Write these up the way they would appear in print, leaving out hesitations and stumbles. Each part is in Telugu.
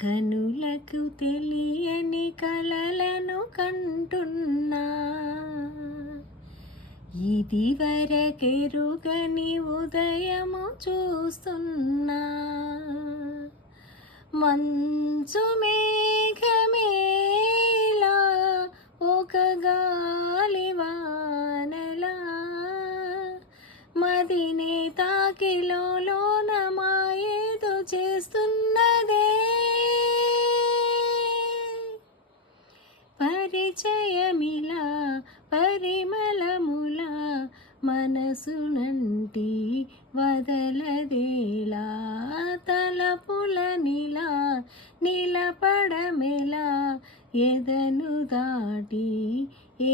కనులకు తెలియని కలలను కంటున్నా, ఇదివరకెరుగని ఉదయము చూస్తున్నా. మంచు మేఘమేలా ఒక గాలివానలా మదినే తాకిలోన మాయేదో చేస్తున్నదే. పరిచయమిలా పరిమళములా మనసునంటి వదలదేలా, తలపులనిలా నిలపడమెలా ఎదను దాటి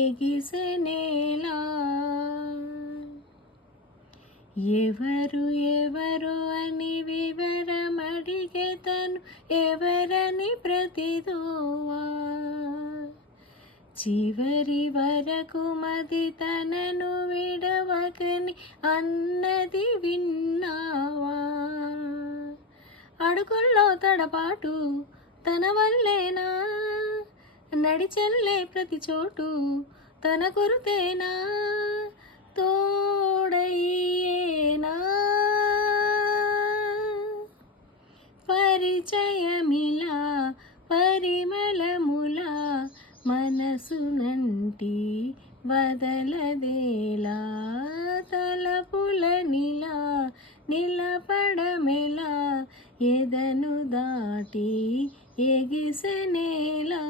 ఎగిసెనేలా. ఎవరు ఎవరు అని వివరమడిగెతను ఎవరని ప్రతిదోవా, చివరి వరకు మది తనను విడవకని అన్నది విన్నావా. అడుగుల్లో తడపాటు తన వల్లేనా, నడిచెల్లే ప్రతి చోటు తన గురుతేనా, తోడయ్యేనా. పరిచయమిలా పరిమళములా మనసునంటి వదలదేలా, తలపులనిలా నిలపడమెలా ఎదను దాటి ఎగిసెనేలా.